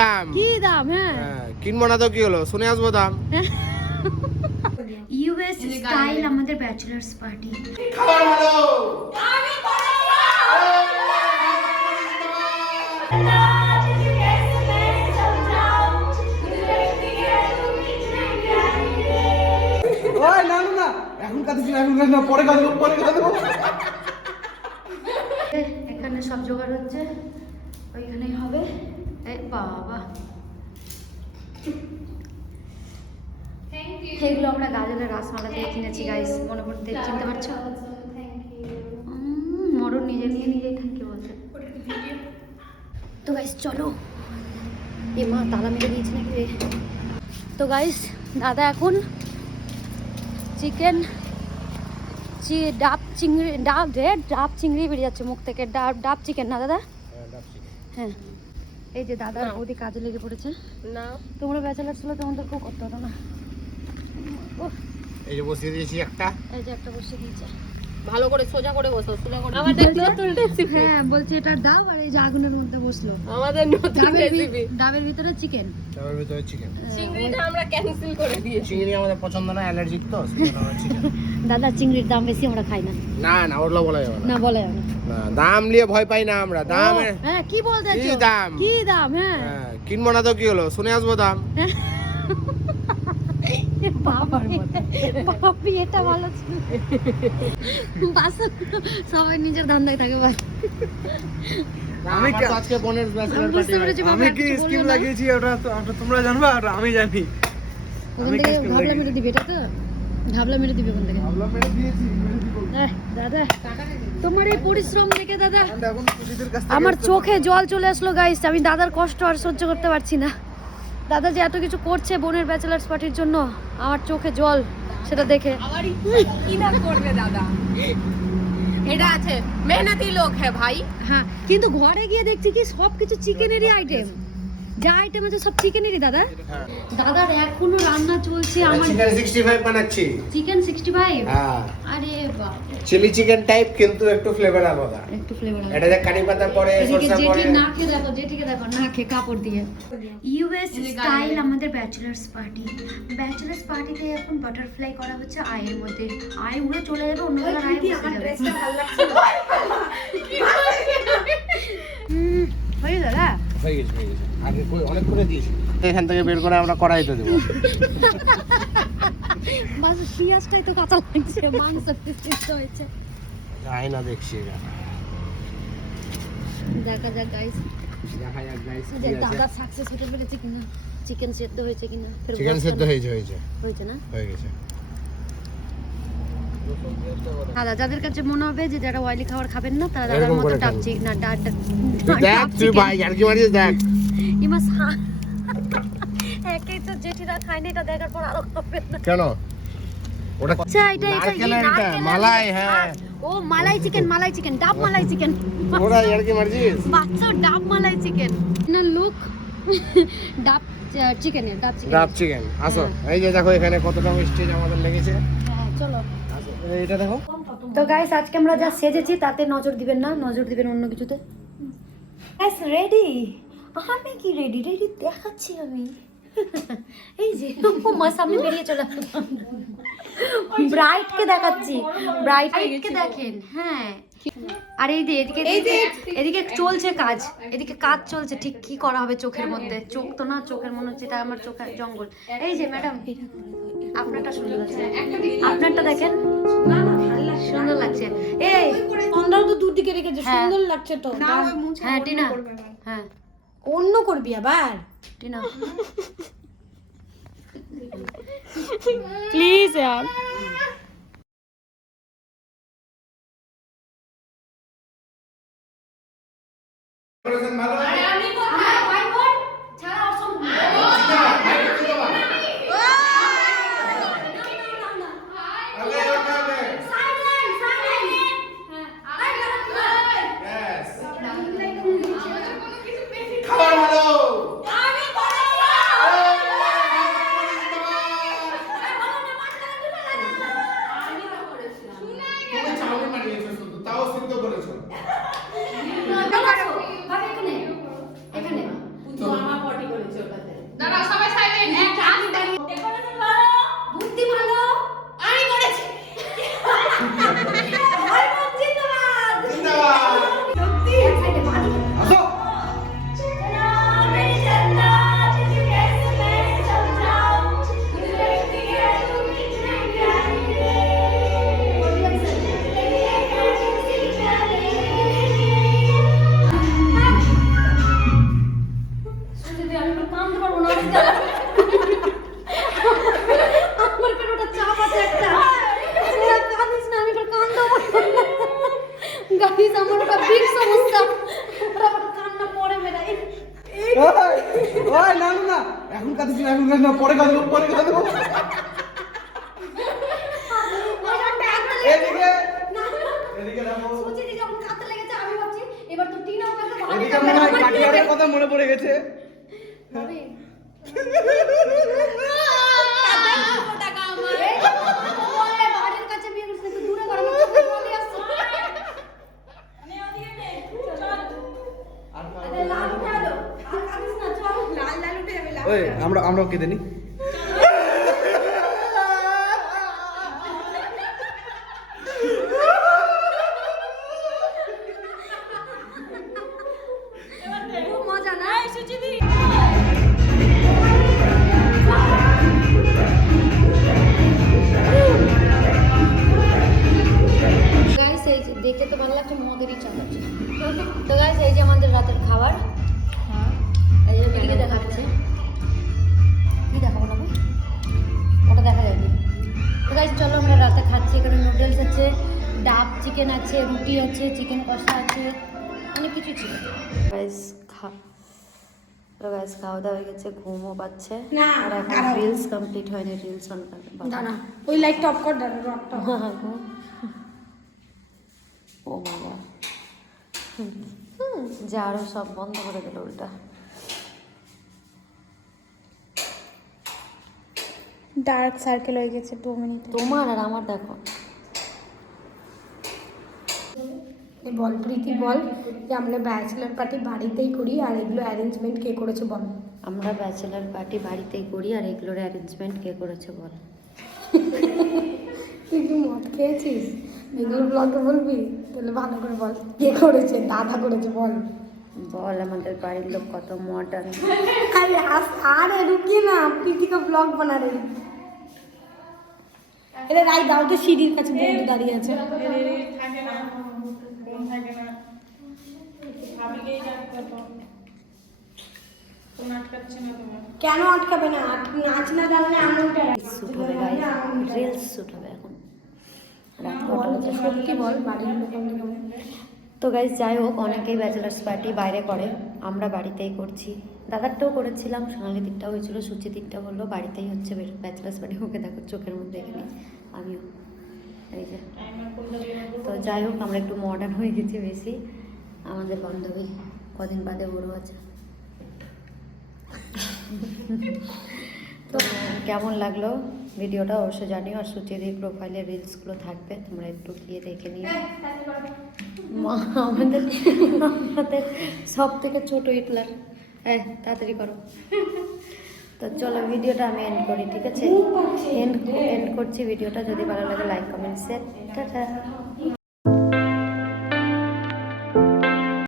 দাম কি দাম? হ্যাঁ কিনবো না তো কি হলো, শুনে আসবো দাম। ইউএস স্টাইল আমাদের ব্যাচেলার্স পার্টি। খাবার ভালো। ওই না না না, এখন কাঁদিস না, এখন কাঁদিস না, পরে কাঁদবো, পরে কাঁদবো। এখানে সব জোগাড় হচ্ছে, ওইখানেই হবে। এ বাবা, এগুলো আমরা গাজরের রাসমালা দিয়ে কিনেছি গাইস, মনে করতে চিনতে পারছো? মরণ নিজে নিয়ে নিজেই থ্যাংক ইউ বলছে। তো গাইস চলো, এ মা তালা মেরে দিয়েছে নাকি রে। তো গাইস দাদা এখন চিকেন ডাব চিংড়ি, ডাব চিংড়ি বেরিয়ে যাচ্ছে মুখ থেকে। ডাব চিকেন না দাদা? হ্যাঁ, এই যে দাদা ওদিকে কাজে লেগে পড়েছে। না তোমরা ব্যাচেলার ছিল, তোমাদেরকেও করতে হতো না। এই যে বসিয়ে দিয়েছি একটা, এই যে একটা বসিয়ে দিয়েছে, ভালো করে সোজা করে বসো, সোজা করে আমাদের নতুন রেসিপি। হ্যাঁ বলছি এটা ডাব, আর এই যে আগুনের মধ্যে বসলো আমাদের নতুন রেসিপি। ডাবের ভিতরে চিকেন, তার ভিতরে চিকেন। চিংড়িটা আমরা ক্যান্সেল করে দিয়েছি, চিংড়ি আমাদের পছন্দ না, অ্যালার্জিক তো, সেজন্য আমরা চিকেন। দাদা চিংড়ির দাম বেশি, আমরা খাই না। না না, ওগুলো বলা যাবে না। না বলা যাবে না। না, দাম নিয়ে ভয় পাই না আমরা। দাম হ্যাঁ কি বলতে কি দাম? কি দাম? হ্যাঁ কিনবো না তো কি হলো, শুনে আসবো দাম। বাপি এটা ভালো ছিল। সবাই নিজের ধান্দায় থাকে ভাই। আমি কি আজকে বোনের ব্যাচেলর পার্টি, আমি কি স্কিম লাগিয়েছি ওটা তো তোমরা জানবা, আর আমি জানি। ওখান থেকে ভাবলা মেরে দিবে, এটা তো ভাবলা মেরে দিবে ওখান থেকে। ভাবলাম মেরে দিয়েছি, মেরে দিব। দাদা তোমার এই পরিশ্রম দেখে দাদা এখন খুশিদের কাছ থেকে আমার চোখে জল চলে আসলো গাইস। আমি দাদার কষ্ট আর সহ্য করতে পারছি না। দাদা যে এত কিছু করছে বোনের ব্যাচেলার্স পার্টির জন্য, আমার চোখে জল সেটা দেখে। আবার কি না করবে দাদা, এটা আছে মেহনতি লোক হ্যাঁ ভাই। হ্যাঁ কিন্তু ঘরে গিয়ে দেখছি কি সবকিছু চিকেনেরই আইটেম, যা আইটেম আছে সব চিকেনেরই দাদা। দাদার এখনো রান্না চলছে। আমার চিকেন 65 বানাচ্ছি। চিকেন 65? হ্যাঁ, আরে বাহ, চিলি চিকেন টাইপ, কিন্তু একটু ফ্লেভার আলাদা। একটু ফ্লেভার এটা যে কারি পাতা পরে, সরষা পরে। নাকে দেখো, জেঠিকে দেখো নাকে কাপড় দিয়ে। ইউএস স্টাইল আমাদের ব্যাচেলার্স পার্টি। ব্যাচেলার্স পার্টিতে এখন বাটারফ্লাই করা হচ্ছে আয়ের মধ্যে। আয় উড়ে চলে যাবে, অন্য জায়গায় আয় বসে যাবে। হয়ে দাদা হয়ে গেছে, হয়ে গেছে। আগে অনেক করে দিয়েছি। এখান থেকে বের করে আমরা কড়াইতে দেবো। বাস পিঁয়াজটাই তো কাঁচা লাগছে, মাংস সিদ্ধ হয়েছে। যাই না দেখছি এটা। দেখা যাক গাইস, দেখা যাক গাইস যে দাদা সাকসেস হতে পেরেছে কিনা, চিকেন সেদ্ধ হয়েছে কিনা। চিকেন সেদ্ধ হয়েছে হয়েছে না? হয়ে গেছে। দাদা যাদের কাছে মনে হবে যে যারা অয়েলি খাবার খাবেন না, তারা দাদার মতো ডাব চিকেন না দেখ তুই ভাই আর কি মারিস, দেখ ইমাস। একেই তো জেঠিরা খায় না, এটা দেখার পর আরো খাবে না। কেন ওটা? আচ্ছা এটা নারকেলের এটা মালাই। হ্যাঁ ও মালাই চিকেন, ডাব মালাই চিকেন। ওরা আর কি মারিস? বাচ্চা ডাব মালাই চিকেন না লুক। ডাব চিকেনের ডাব চিকেন। আসো, এই যে দেখো এখানে কতটা স্টেজ আমাদের লেগেছে। হ্যাঁ চলো। আসো, এইটা দেখো। তো গাইস আজকে আমরা যা সেজেছি তাতে নজর দিবেন না, নজর দিবেন অন্য কিছুতে। Guys ready? আমি কি রেডি দেখাচ্ছি আমি। এই যে মা সামনে বেরিয়ে চলে ব্রাইটকে দেখাচ্ছি, ব্রাইটকে দেখেন। হ্যাঁ আর এই যে এদিকে চলছে কাজ, এদিকে কাজ চলছে। ঠিক কি করা হবে চোখের মধ্যে? চোখ তো না, চোখের মনে হচ্ছে এটা আমার চোখের জঙ্গল। এই যে ম্যাডাম আপনারটা সুন্দর লাগছে, আপনারটা দেখেন সুন্দর লাগছে। এই অন্যরা তো দূর দিকে রেখেছে, সুন্দর লাগছে তো। হ্যাঁ টিনা, হ্যাঁ অন্য করবি আবার টিনা প্লিজ यार। খাবার ভালো। তুমি চাউমিন বানিয়েছো শুধু, তাও সিদ্ধ করেছো। দাঁড়াও সবাই সাইলেন্ট ডেকোরেশন ভালো, বুদ্ধি ভালো, আমি করেছি। ভাই বোন জিন্দাবাদ। সত্যি এক সাইডে বাড়ি। আসো मेरी जन्नत तुझे कैसे मैं समझाऊं, तुझे देखती है तू कितने प्यारी है, सुन আমি তো কামতে পারবো না আমি জানি আমার পেটটা চাপ আছে একটা কাঁদিস না আমি তো কান্দতে পারবো না গাইস আমার একটা বিগ সমস্যা আমার কান্না পড়ে মেরা ওই ওই নানু না এখন কাঁদিস না এখন কাঁদিস না পরে কাঁদবো এদিকে এদিকে দেখো সুচিদি যখন কাঁদতে লেগেছে আমি ভাবছি এবার তো টিনাও কাঁদতে ভালো এদিকে মনে হয় কাটিয়ারের কথা মনে পড়ে গেছে হবে টাকা আমার ওরে বাড়ির কাছে বিয়ে করছিস একটু দূরে কর আমার চোখে জল আসছে আরে লাল উঠে দাও আর কাঁদিস না চল লাল লাল উঠে যাবে লাল ওই আমরাও কেঁদে নি খুব মজা না সুচিদি গাইস এই যে দেখে তো ভালো লাগছে মদেরই চালাচ্ছে তো গাইস এই যে আমাদের রাতের খাবার এই যে এদিকে দেখাচ্ছে কি দেখাবো না ওটা দেখা যায়নি তো গাইস চলো আমরা রাতে খাচ্ছি এখানে নুডলস আছে ডাব চিকেন আছে রুটি আছে চিকেন কষা আছে অনেক কিছু ছিল গাইস গাইস খাওয়া দাওয়া হয়ে গেছে ঘুমও পাচ্ছে আর এখন রিলস কমপ্লিট হয়নি রিলস অন করবে দাঁড়া ওই লাইটটা অফ কর দাঁড়া রকটা ও বাবা যে আরো সব বন্ধ করে দিল উল্টা ডার্ক সার্কেল হয়ে গেছে 2 মিনিট তোমার আর আমার দেখো বল প্রীতি বল যে আমরা ব্যাচেলার পার্টি বাড়িতেই করি আর এগুলো অ্যারেঞ্জমেন্ট কে করেছে বল আমরা ব্যাচেলার পার্টি বাড়িতেই করি আর এগুলোর অ্যারেঞ্জমেন্ট কে করেছে বল তুই কি মদ খেয়েছিস এগুলো ব্লগে বলবি তাহলে ভালো করে বল কে করেছে দাদা করেছে বল বল আমাদের বাড়ির লোক কত মডার্ন अरे अरे रुकिए ना प्रीति का ब्लॉग बना रही अरे রাই দাও তো সিঁড়ির কাছে বন্ধু দাঁড়িয়ে আছে কেন আটকাবে না নাচ না জানলে আনন্দটা শ্যুট হবে রিলস শ্যুট হবে এখন রাত কটা বাজে? সত্যি বল বাড়ির লোক তো গাইজ যাই হোক অনেকেই ব্যাচেলার্স পার্টি বাইরে করে আমরা বাড়িতেই করছি দাদারটাও করেছিলাম সোনালি দিকটা হয়েছিল সূচি দিকটা বললো বাড়িতেই হচ্ছে ব্যাচেলার্স পার্টি ওকে দেখো চোখের মধ্যে এখানে আমিও এই যে তো যাই হোক আমরা একটু মডার্ন হয়ে গেছি বেশি আমাদের বান্ধবী কদিন বাদে বড় আছে তো কেমন লাগলো ভিডিওটা অবশ্যই জানিও আর সুচিদির প্রোফাইলে রিলসগুলো থাকবে তোমরা একটু গিয়ে দেখে নিও আমাদের সব থেকে ছোট হিটলার তাড়াতাড়ি করো তো চলো ভিডিওটা আমি এন্ড করি ঠিক আছে এন্ড করছি ভিডিওটা যদি ভালো লাগে লাইক কমেন্ট শেয়ার টাটা